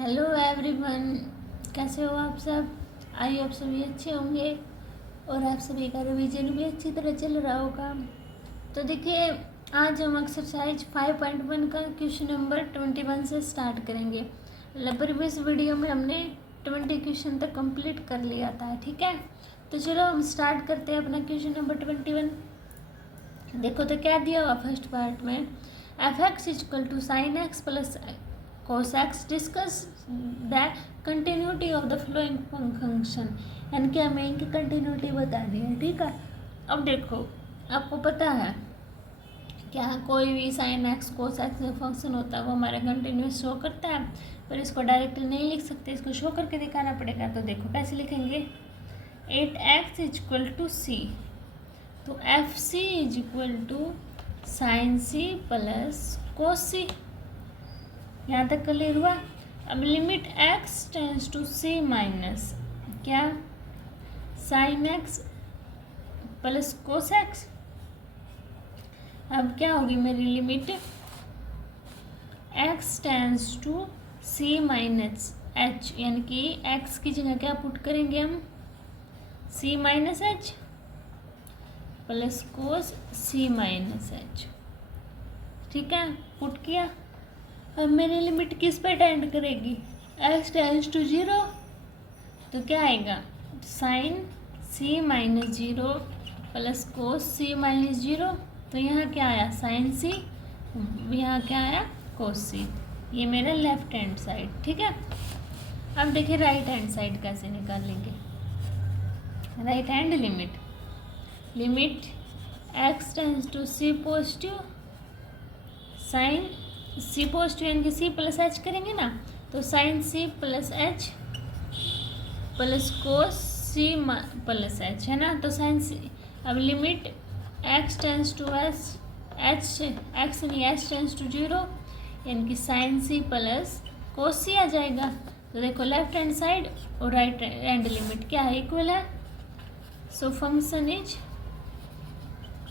Hello everyone, कैसे हो आप सब। आई आप सभी अच्छे होंगे और आप सभी का रिवीजन भी अच्छी तरह चल रहा होगा। तो देखिए, आज हम एक्सरसाइज 5.1 का क्वेश्चन नंबर 21 से स्टार्ट करेंगे। प्रीवियस वीडियो में हमने 20 क्वेश्चन तक कंप्लीट कर लिया था, ठीक है। तो चलो हम स्टार्ट करते हैं अपना क्वेश्चन नंबर 21। देखो तो क्या दिया हुआ फर्स्ट पार्ट में, F x is equal to sine x plus cos x, discuss the continuity of the flowing function. यानी कि हमें इनकी कंटिन्यूटी बतानी है, ठीक है। अब देखो, आपको पता है क्या कोई भी साइन एक्स कोस एक्स जो फंक्शन होता है वो हमारे कंटिन्यूस शो करता है, पर इसको डायरेक्टली नहीं लिख सकते, इसको शो करके दिखाना पड़ेगा। तो देखो कैसे लिखेंगे, 8x इजक्वल टू सी, तो F C is equal to sine C plus cos C. यहाँ तक क्लियर हुआ। अब limit x tends to c minus क्या sine x plus cos x। अब क्या होगी मेरी limit, x tends to c minus h, यानी कि x की जगह क्या पुट करेंगे हम, c minus h plus cos c minus h, ठीक है। पुट किया। अब मेरी लिमिट किस पे टेंड करेगी, x टेंस टू 0, तो क्या आएगा sine c minus 0 plus cos c minus 0। तो यहाँ क्या आया साइन c, यहाँ क्या आया कोस c। ये मेरा लेफ्ट हैंड साइड, ठीक है। अब देखिए राइट हैंड साइड कैसे निकालेंगे। Right hand limit x tends to c positive, sine c positive यानी कि सी प्लस एच करेंगे ना, तो साइन सी plus h plus cos c plus h, है ना। तो साइन सी, अब limit x tends to s h, x नहीं एच टेंस टू 0, यानी कि साइन सी प्लस कोस सी आ जाएगा। तो देखो लेफ्ट हैंड साइड और राइट हैंड लिमिट क्या है, इक्वल है। सो फंक्शन इज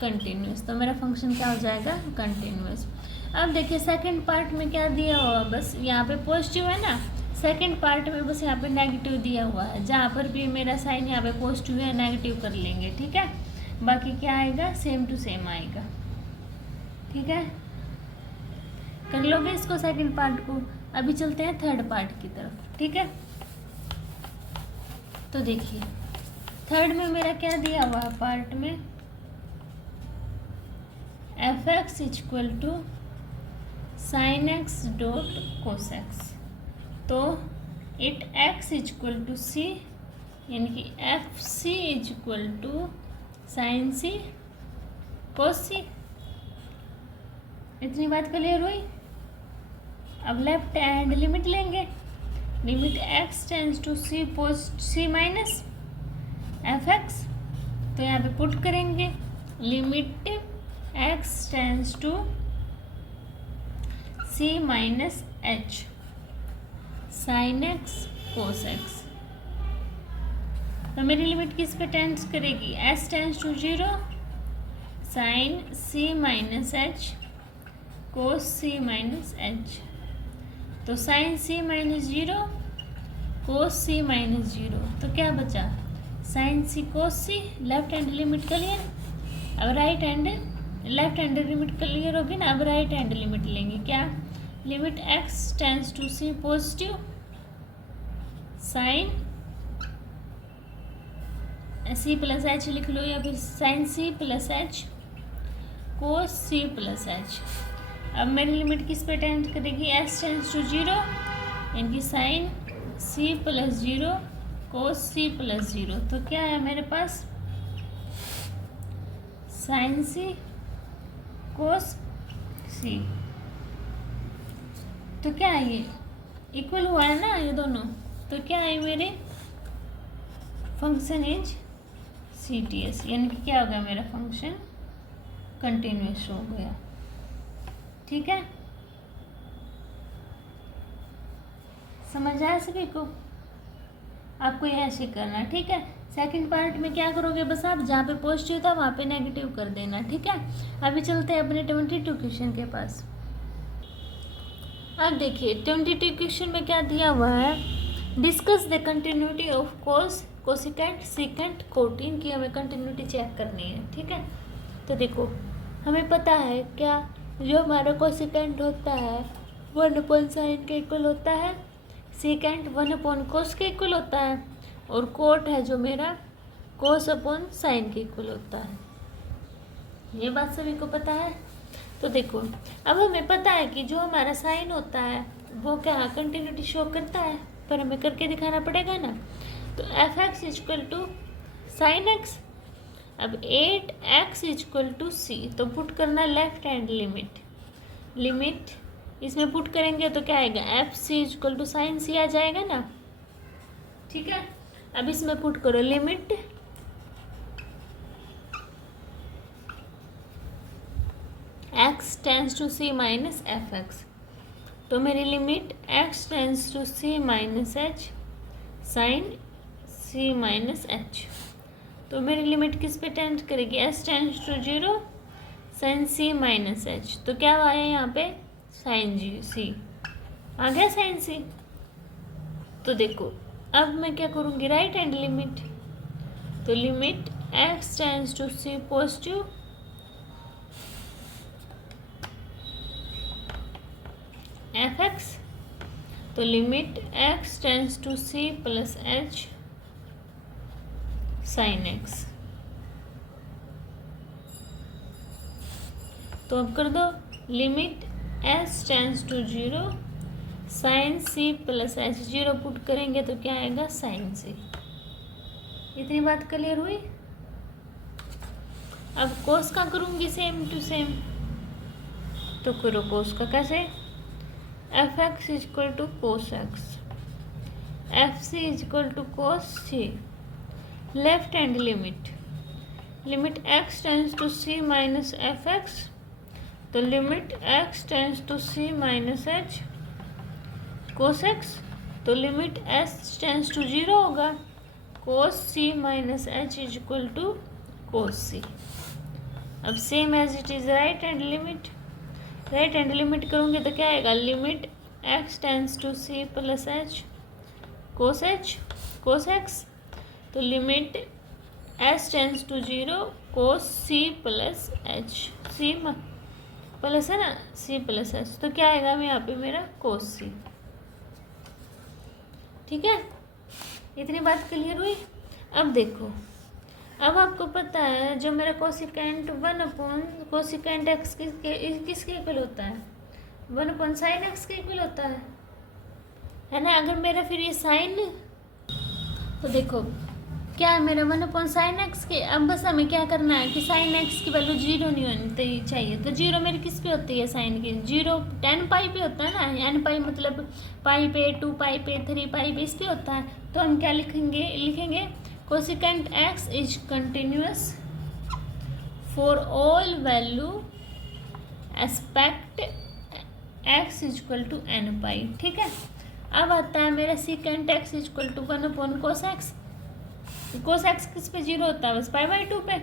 कंटिन्यूस, तो मेरा फंक्शन क्या हो जाएगा कंटिन्यूस। अब देखिए सेकंड पार्ट में क्या दिया हुआ, बस यहाँ पे पॉजिटिव है ना, सेकंड पार्ट में बस यहाँ पे नेगेटिव दिया हुआ है। जहाँ पर भी मेरा साइन यहाँ पे पॉजिटिव है नेगेटिव कर लेंगे, ठीक है। बाकी क्या आएगा, सेम टू सेम आएगा, ठीक है। कर लोगे इसको सेकंड पार्ट को। अभी चलते हैं थर्ड पार्ट की तरफ, ठीक है। तो देखिए थर्ड में मेरा क्या दिया हुआ है पार्ट में, F x equal to sine X dot cos X, तो it X equal to C, यानी कि F C is equal to sine C cos C. इतनी बात क्लियर हुई। अब लेफ्ट हैंड लिमिट लेंगे, limit x tends to C post C minus F x, तो यहाँ पे पुट करेंगे limit x tends to c minus H sine X cos X. तो मेरी लिमिट किस पे टेंस करेगी, s tends to 0 sine c minus H cos c minus H. तो sine c minus 0 cos c minus 0, तो क्या बचा sine c cos c। Left hand limit clear. अब right hand, left hand limit clear होगी ना। अब right hand limit लेंगे, क्या limit x tends to c positive sine c plus H लिख लो, या फिर sine c plus H cos c plus H. अब मेरी लिमिट किस पे टेंड करेगी, s टेंस टू 0, यानी कि sign c plus 0 cos c plus 0। तो क्या है मेरे पास साइन c कोस c। तो क्या है ये इक्वल हुआ है ना ये दोनों, तो क्या है मेरे function is c t s, यानी कि क्या हो गया मेरा फंक्शन कंटिन्यूस हो गया, ठीक है। समझ आया सभी को। आपको ये ऐसे करना, ठीक है। सेकंड पार्ट में क्या करोगे, बस आप जहाँ पे पॉजिटिव था वहाँ पे नेगेटिव कर देना, ठीक है। अभी चलते हैं अपने 22 क्वेश्चन के पास। अब देखिए 22 क्वेश्चन में क्या दिया हुआ है, discuss the continuity of cos, cosecant, secant, cot. की हमें कंटिन्यूटी चेक करनी है, ठीक है। तो देखो हमें पता है क्या, जो हमारा कोसिकेंट होता है 1/sin के इक्वल होता है, सीकेंट 1/cos के इक्वल होता है, और कोट है जो मेरा cos/sin के इक्वल होता है। ये बात सभी को पता है। तो देखो अब हमें पता है कि जो हमारा साइन होता है वो क्या कंटिन्यूटी शो करता है, पर हमें करके दिखाना पड़ेगा ना। तो f(x) equal to sine x. अब 8x इक्वल टू सी, तो पुट करना लेफ्ट हैंड लिमिट इसमें पुट करेंगे तो क्या आएगा, fc equal to sine c आ जाएगा ना, ठीक है। अब इसमें पुट करो limit x tends to c minus fx, तो मेरी limit x tends to c minus h sine c minus h, तो मेरी लिमिट किस पे टेंड करेगी, s tends to 0 sine c minus h, तो क्या आया यहाँ पे साइन c आ गया, साइन c। तो देखो अब मैं क्या करूँगी, राइट हैंड लिमिट, तो limit x tends to c positive fx, तो limit x tends to c plus h sine x। तो अब कर दो limit s tends to 0 sine c plus h, 0 put करेंगे तो क्या आएगा साइन c। इतनी बात क्लियर हुई। अब कोस का करूँगी सेम टू सेम, तो करो कोस का कैसे, f(x) equal to cos x, f(c) equal to cos c, left hand limit x tends to c minus f(x), तो limit x tends to c minus h cos x, तो limit s tends to 0 होगा, cos c minus h equal to cos c। अब same as it is right hand limit करूँगी तो क्या आएगा, limit x tends to c plus h cos x, तो limit s tends to 0 cos c plus h, c plus है ना, c plus h, तो क्या आएगा यहाँ पे मेरा कोस c, ठीक है। इतनी बात क्लियर हुई। अब देखो अब आपको पता है जो मेरा कोसिकेंट 1/कोसिकेंट x किसके इक्वल होता है, 1/sin x के इक्वल होता है ना। अगर मेरा फिर ये साइन, तो देखो क्या है मेरा 1/sin x के, अब बस हमें क्या करना है कि साइन x की वैल्यू 0 नहीं होनी चाहिए, तो 0 मेरी किस पे होती है साइन की, 0 10 पाई पे होता है ना, n पाई मतलब पाई पे, 2 पाई पे, 3 पाई पे, इस पे होता है। तो हम क्या लिखेंगे cosecant x is continuous for all value except x equal to n pi, ठीक है। अब आता है मेरा secant x equal to 1/cos x, cos x किस पे 0 होता है, बस π/2 पे,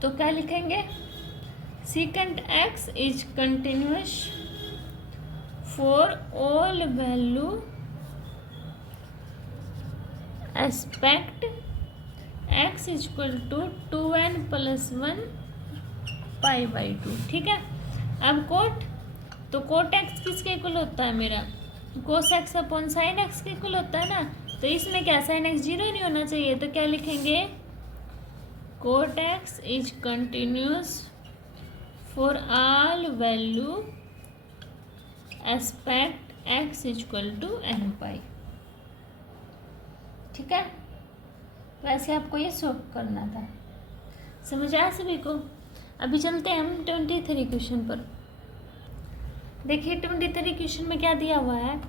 तो क्या लिखेंगे, secant x is continuous for all value except x equal to 2n + 1 π/2, ठीक है। अब कोट, तो कोट x किसके इक्वल होता है मेरा, कोस x/sin x के इक्वल होता है ना, तो इसमें क्या sin x 0 नहीं होना चाहिए, तो क्या लिखेंगे, cot x is continuous for all value except x equal to n pi, ठीक है। तो ऐसे आपको ये सॉल्व करना था, समझ आया सभी को। अभी चलते हैं हम 23 क्वेश्चन पर। देखिए 23 क्वेश्चन में क्या दिया हुआ है,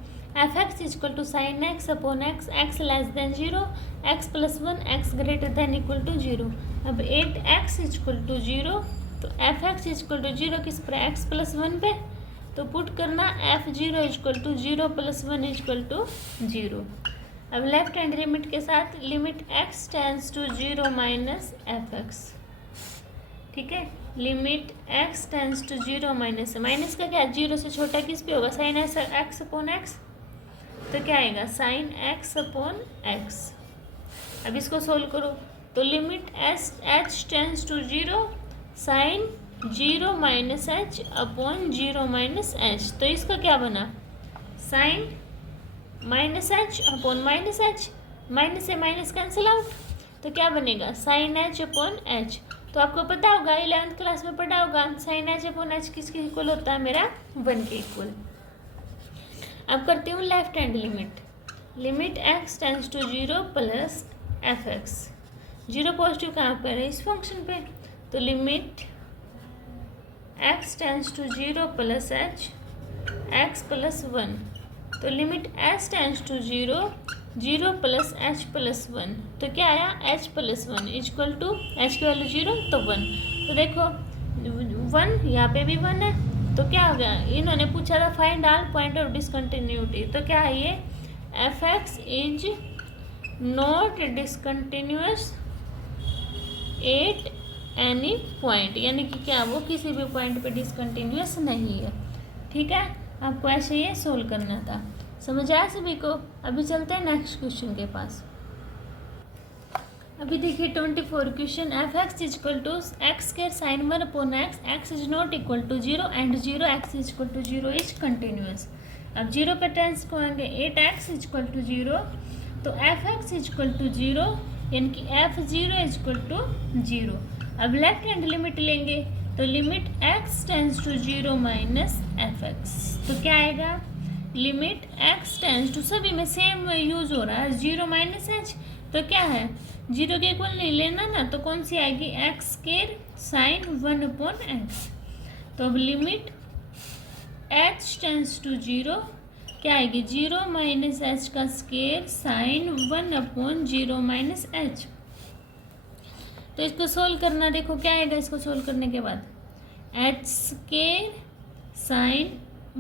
f(x) equal to sine x/x, x less than 0, x plus 1, x greater than equal to 0। अब 8x इक्वल टू 0, तो f(x) इक्वल टू 0 किस पर, x प्लस 1 पे, तो पुट करना f(0) equal to 0 plus 1 equal to 0। अब लेफ्ट हैंड लिमिट के साथ limit x tends to 0 minus f(x), ठीक है। Limit x tends to zero minus minus का क्या, जीरो से छोटा किस पे होगा, साइन एक्स अपॉन एक्स, तो क्या आएगा साइन एक्स अपॉन एक्स। अब इसको सोल्व करो तो limit h tends to zero sine zero minus h upon zero minus H, तो इसका क्या बना sine minus h upon minus H, minus से माइनस कैंसिल आउट, तो क्या बनेगा साइन एच अपॉन एच। तो आपको पता होगा 11th क्लास में पढ़ा होगा साइन एच अपॉन एच किसके इक्वल होता है, मेरा 1 के इक्वल। अब करती हूँ left hand limit, limit x tends to zero plus F x, zero positive कहाँ पर है, इस फंक्शन पे, तो limit x tends to zero plus H x plus 1, तो limit h tends to zero zero plus h plus 1, तो क्या आया h plus 1 equal to h की वैल्यू जीरो तो 1, तो देखो 1 यहाँ पे भी 1 है, तो क्या हो गया, इन्होंने पूछा था find all point of discontinuity, तो क्या है ये F x is not discontinuous at any point, यानी कि क्या वो किसी भी पॉइंट पे डिसकंटिन्यूअस नहीं है। ठीक है, आपको ऐसे ये सोल्व करना था, समझ आया सभी को। अभी चलते हैं नेक्स्ट क्वेश्चन के पास। अभी देखिए 24 question, F x is equal to X square sine 1 upon X, x is not equal to zero and zero X is equal to zero is continuous. अब जीरो पे टेंस को आएंगे 8x is equal to zero, तो F x is equal to zero यानी कि F zero is equal to zero. अब left hand limit लेंगे तो limit x tends to zero minus F x, तो क्या आएगा लिमिट x टेंस टू, सभी में सेम यूज हो रहा है, जीरो माइनस एच, तो क्या है जीरो के इक्वल नहीं लेना ना, तो कौन सी आएगी x square sine 1 upon x, तो अब limit h tends to zero क्या आएगी जीरो माइनस एच का square sine 1 upon zero minus H. तो इसको सोल्व करना, देखो क्या आएगा इसको सोल्व करने के बाद H square sine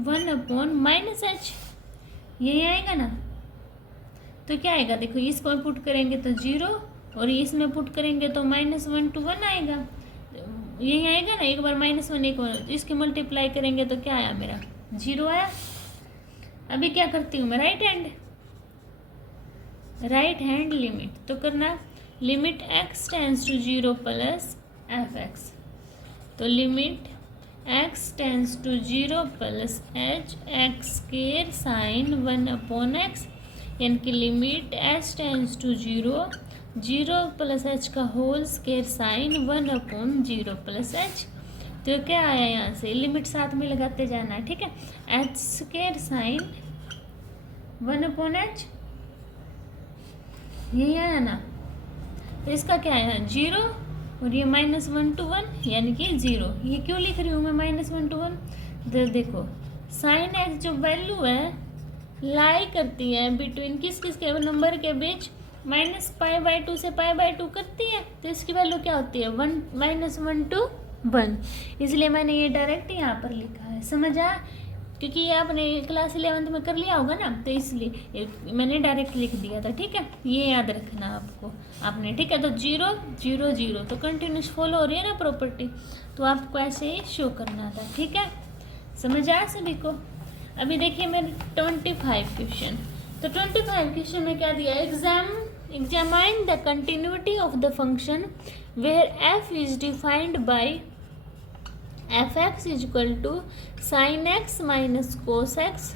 1 upon minus H, यही आएगा ना, तो क्या आएगा देखो इसको पुट करेंगे तो जीरो और इसमें पुट करेंगे तो -1 to 1 आएगा, यही आएगा ना, एक बार -1 एक बार इसके मल्टीप्लाई करेंगे तो क्या आया मेरा जीरो आया। अभी क्या करती हूँ मैं राइट हैंड लिमिट, तो करना limit x tends to zero plus F x, तो limit x tends to zero plus H X square sine 1 upon X, यानी कि limit h tends to zero zero plus H का whole square sine 1 upon zero plus H, तो क्या आया यहाँ से limit साथ में लगाते जाना है। ठीक है, H square sine 1 upon H, यही आया ना, तो इसका क्या आया जीरो और ये -1 to 1 यानी कि जीरो। ये क्यों लिख रही हूँ मैं -1 to 1, देखो साइन एक्स जो वैल्यू है लाई करती है बिटवीन किस के नंबर के बीच, -π/2 से π/2 करती है, तो इसकी वैल्यू क्या होती है -1 to 1, इसलिए मैंने ये डायरेक्ट यहाँ पर लिखा है, समझ आया, क्योंकि ये आपने क्लास 11th में कर लिया होगा ना, तो इसलिए मैंने डायरेक्ट लिख दिया था। ठीक है, ये याद रखना आपको आपने, ठीक है, तो 0 0 0 तो कंटिन्यूस फॉलो हो रही है ना प्रॉपर्टी, तो आपको ऐसे ही शो करना था। ठीक है, समझ आया सभी को। अभी देखिए मेरे 25 क्वेश्चन, तो 25 क्वेश्चन में क्या दिया, examine the continuity of the function where f is defined by f x is equal to sine x minus cos x,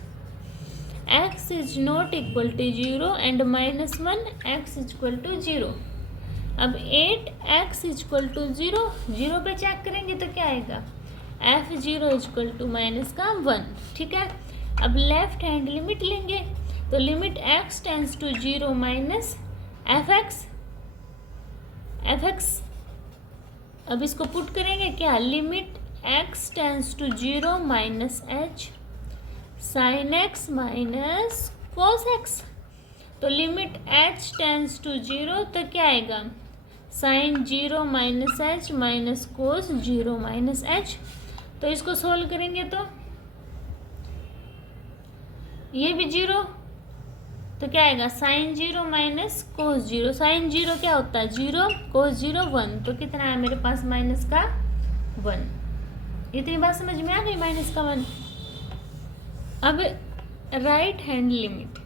x is not equal to zero and -1 x is equal to zero. अब 8x is equal to zero, zero पे check करेंगे तो क्या आएगा f zero is equal to minus का 1। ठीक है, अब लेफ्ट हैंड लिमिट लेंगे तो limit x tends to zero minus F X, अब इसको पुट करेंगे क्या, limit x tends to zero minus H sine x minus cos X, तो limit h tends to zero तो क्या आएगा sine zero minus H minus cos zero minus H. तो इसको सोल्व करेंगे तो ये भी जीरो, तो क्या आएगा sine zero minus cos zero, sine zero क्या होता है जीरो, कोस जीरो 1, तो कितना है मेरे पास माइनस का 1। इतनी बात समझ में आ गई, माइनस का 1। अब राइट हैंड लिमिट,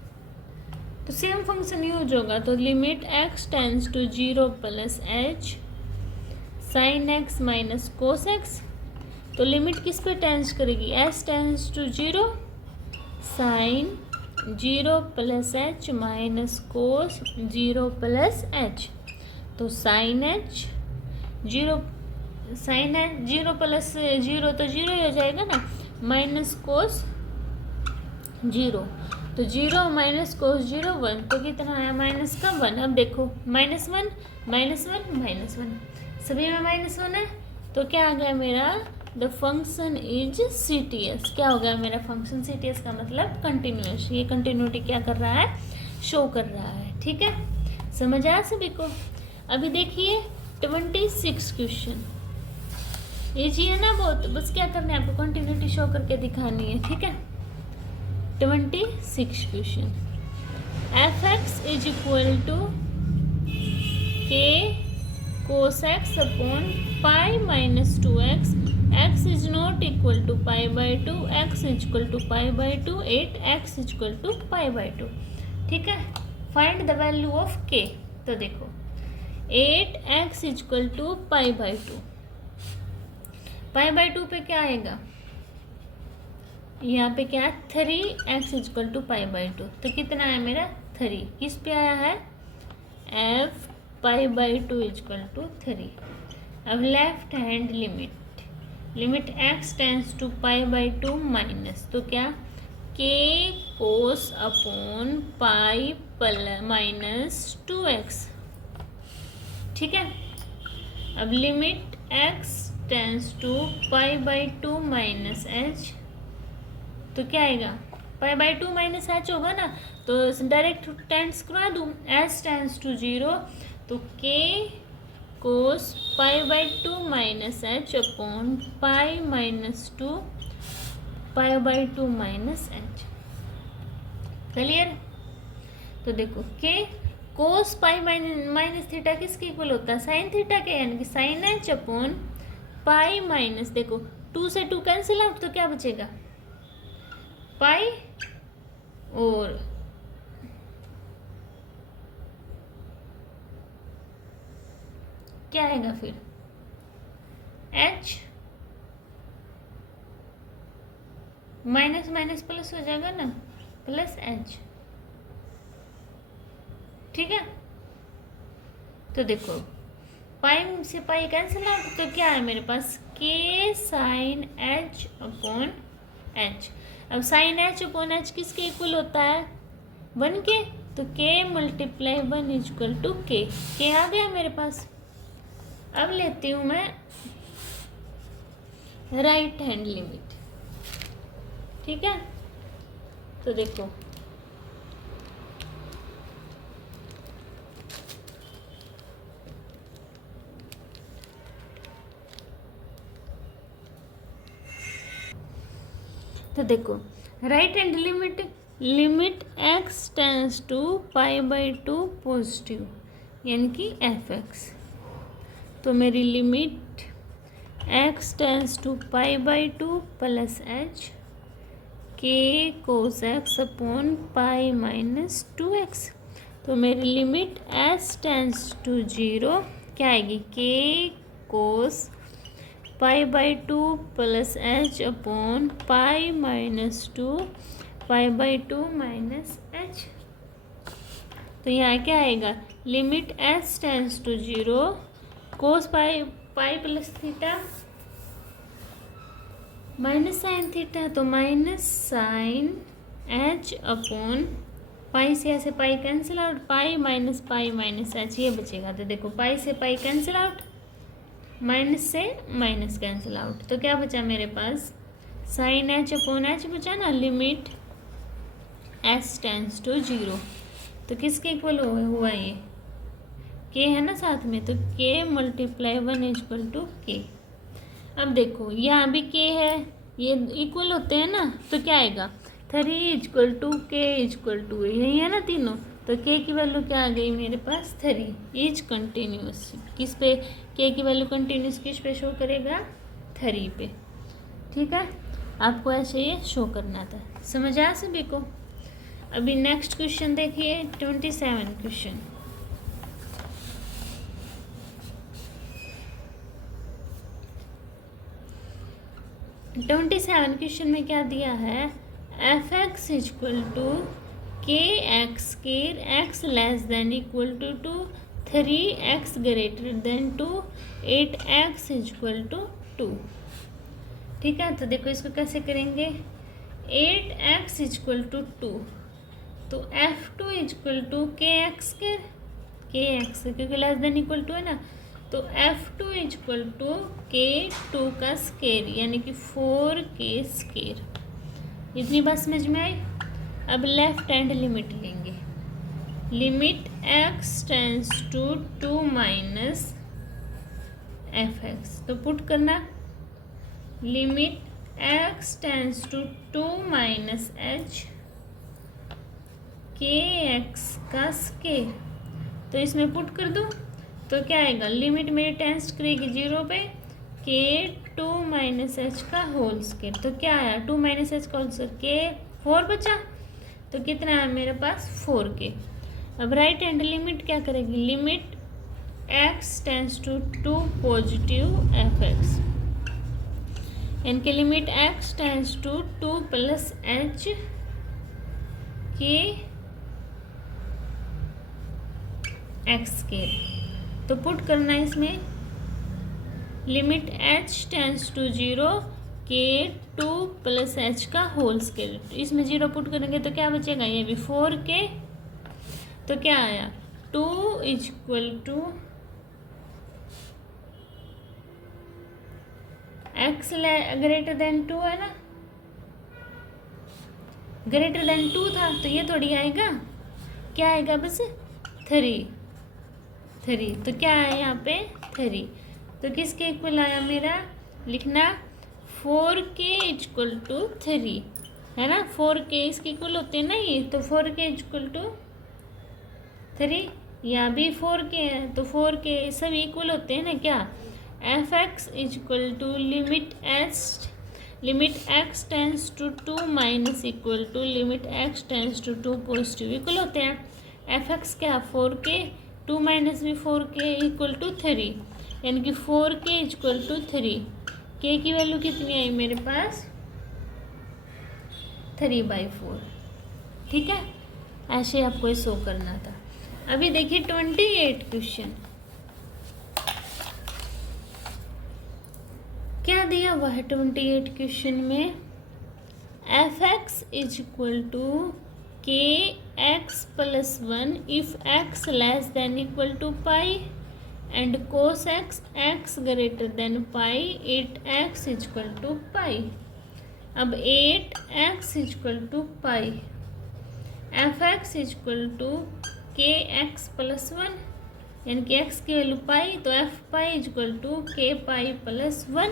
तो सेम फंक्शन यूज होगा, तो limit x tends to 0 plus h sine x minus cos x। तो लिमिट किस पे टेंस करेगी, s tends to 0 sine 0 plus h minus cos 0 plus h। तो साइन h 0, साइन है 0 plus 0 तो 0 ही हो जाएगा ना, माइनस कोस 0, तो 0 माइनस कोस 0 1, तो कितना है माइनस का 1। अब देखो माइनस 1 माइनस 1 माइनस 1, सभी में माइनस 1 है, तो क्या आ गया मेरा, द फंक्शन इज CTS। क्या हो गया मेरा फंक्शन CTS का मतलब कंटिन्यूस। ये कंटिन्यूटी क्या कर रहा है, शो कर रहा है। ठीक है, समझ आया सभी को। अभी देखिए 26 क्वेश्चन, इजी है ना बहुत, बस क्या करना है आपको, कंटिन्यूटी शो करके दिखानी है। ठीक है, 26 question, fx is equal to k cos x upon pi minus 2x, x is not equal to pi by 2, x is equal to pi by 2, 8x is equal to pi by 2। ठीक है, find the value of k। तो देखो 8x is equal to pi by 2, pi by 2 पे क्या आएगा, यहाँ पे क्या है 3x is equal to pi by 2, तो कितना है मेरा 3, किस पे आया है, f pi by 2 is equal to 3। अब left hand limit, limit x tends to pi by 2 minus, तो क्या k cos upon pi minus 2x। ठीक है, अब limit x tends to pi by 2 minus h, तो क्या आएगा, पाई बाई 2 माइनस h होगा ना, तो डायरेक्ट टेंस करा दूँ, s टेंस टू 0, तो k cos pi by 2 minus h upon pi minus 2 pi by 2 minus h। Clear. तो देखो k cos pi minus theta किसके इक्वल होता है, साइन थीटा के, यानी कि sine h upon pi minus, देखो 2 से 2 कैंसिल आउट, तो क्या बचेगा पाई, और क्या आएगा फिर h, माइनस माइनस प्लस हो जाएगा ना, प्लस h। ठीक है, तो देखो पाई से पाई कैंसिल आउट, तो क्या है मेरे पास k sine h upon h। अब साइन h अपॉन h किसके इक्वल होता है, 1 के, तो k multiply 1 is equal to k आ गया मेरे पास। अब लेती हूँ मैं राइट हैंड लिमिट। ठीक है, तो देखो right hand limit, limit x tends to pi by 2 positive, यानी कि fx। तो मेरी limit x tends to pi by 2 plus h k cos x upon pi minus 2x। तो मेरी लिमिट s टेंस टू 0 क्या आएगी, k cos pi by 2 plus h upon pi minus 2 pi by 2 minus h। तो यहाँ क्या आएगा, limit s tends to 0 cos pi plus theta minus sine theta, तो minus sine h upon pi से ऐसे pi cancel out, pi minus h ये बचेगा। तो देखो पाई से पाई कैंसिल आउट, माइनस से माइनस कैंसिल आउट, तो क्या बचा मेरे पास साइन h अपॉन h बचा ना, लिमिट s टेंस टू 0, तो किसके इक्वल हुआ ये k है ना साथ में, तो k multiply 1 is equal to k। अब देखो यहाँ भी k है, ये इक्वल होते हैं ना, तो क्या आएगा 3 is equal to k is equal to, यही है ना तीनों, तो k की वैल्यू क्या आ गई मेरे पास 3 इज कंटिन्यूस। किस पे k की वैल्यू कंटिन्यूस किस पे शो करेगा, 3 पे। ठीक है, आपको ऐसे ये शो करना था। समझ आया सभी को? अभी नेक्स्ट क्वेश्चन देखिए 27 क्वेश्चन। क्वेश्चन में क्या दिया है, एफ एक्स इक्वल टू के एक्स केर x less than equal to 3 x greater than 2 8 x equal to 2। ठीक है, तो देखो इसको कैसे करेंगे, 8 एक्स इक्वल टू 2, तो F2 इक्वल टू के एक्स क्योंकि लेस देन इक्वल टू है ना, तो F2 इक्वल टू के 2 का स्केयर यानी कि 4k स्केयर। इतनी बात समझ में आई? अब लेफ्ट हैंड लिमिट लेंगे, limit x tends to 2 minus F x, तो पुट करना limit x tends to 2 minus h के एक्स का स्केयर, तो इसमें पुट कर दो तो क्या आएगा, लिमिट मेरी टेंस करेगी 0 पे, के 2 माइनस एच का होल स्केयर, तो क्या आया 2 माइनस एच का होल स्केयर, के 4 बचा, तो कितना है मेरे पास 4k। अब राइट हैंड लिमिट क्या करेगी, limit x tends to 2 positive F X, इनके limit x tends to 2 plus H के एक्स के, तो पुट करना है इसमें लिमिट h टेंस टू 0 के 2 प्लस एच का होल स्केयर, इसमें 0 पुट करेंगे तो क्या बचेगा, ये भी 4k, तो क्या आया 2 equal to x greater than 2 है ना, ग्रेटर देन 2 था तो ये थोड़ी आएगा, क्या आएगा बस 3, तो क्या आया यहाँ पे 3, तो किसके इक्वल आया मेरा, लिखना 4k इक्वल टू 3 है ना, 4k इसके इक्वल होते हैं ना ये, तो 4k इक्वल टू 3, यहाँ भी 4k है तो 4k सभी इक्वल होते हैं ना क्या, f x equal to limit x tends to 2 minus equal to limit x tends to 2 positive equal होते हैं, एफ एक्स क्या 4k 2 माइनस भी 4k इक्वल टू 3, यानी कि 4k इक्वल टू 3, k की वैल्यू कितनी आई मेरे पास 3/4। ठीक है, ऐसे आपको ये शो करना था। अभी देखिए 28 क्वेश्चन, क्या दिया हुआ है 28 क्वेश्चन में, F x is equal to के x plus 1 if X less than equal to pi and cos X greater than pi 8x equal to pi. अब 8x equal to pi, F x equal to के x plus 1 यानी कि x की value pi, तो F pi equal to के pi plus 1।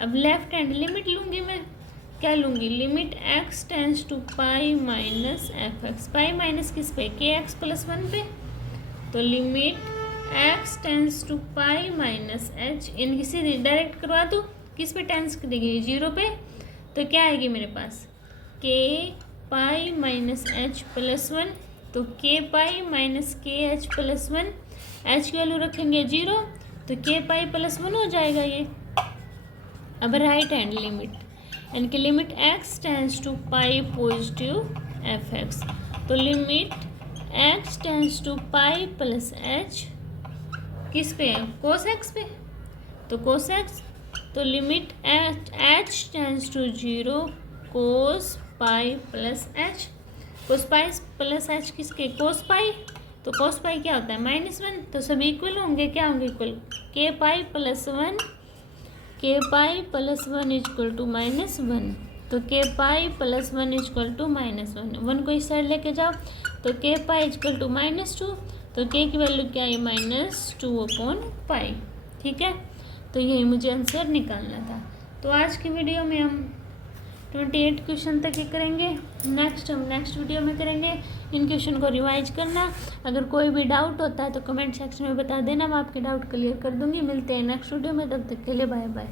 अब left hand limit लूँगी मैं, क्या लूँगी, limit x tends to pi minus F x, pi minus किस पे, के एक्स प्लस 1 पे, तो limit x tends to pi minus h, इनकी सीधी डायरेक्ट करवा दो, किस पे टेंस करेगी 0 पे, तो क्या आएगी मेरे पास के पाई माइनस एच प्लस 1, तो के पाई माइनस के एच प्लस 1, एच की वैल्यू रखेंगे 0 तो के पाई प्लस 1 हो जाएगा ये। अब राइट हैंड लिमिट, यानी कि limit x tends to pi positive F x, तो limit x tends to pi plus H किस पे है, कोस एक्स पे, तो कोस एक्स, तो limit h tends to 0 cos pi plus H, cos pi plus H किसके, cos पाई, तो कोस पाई क्या होता है -1, तो सभी इक्वल होंगे, क्या होंगे इक्वल, के पाई प्लस 1, के पाई प्लस 1 इक्वल टू -1, तो के पाई प्लस 1 इक्वल टू -1, 1 को इस साइड लेके जाओ, तो के पाई इक्वल टू -2, तो के की वैल्यू क्या है -2/पाई। ठीक है, तो यही मुझे आंसर निकालना था। तो आज की वीडियो में हम 28 क्वेश्चन तक ही करेंगे, हम नेक्स्ट वीडियो में करेंगे। इन क्वेश्चन को रिवाइज करना, अगर कोई भी डाउट होता है तो कमेंट सेक्शन में बता देना, मैं आपके डाउट क्लियर कर दूंगी। मिलते हैं नेक्स्ट वीडियो में, तब तक के लिए बाय बाय।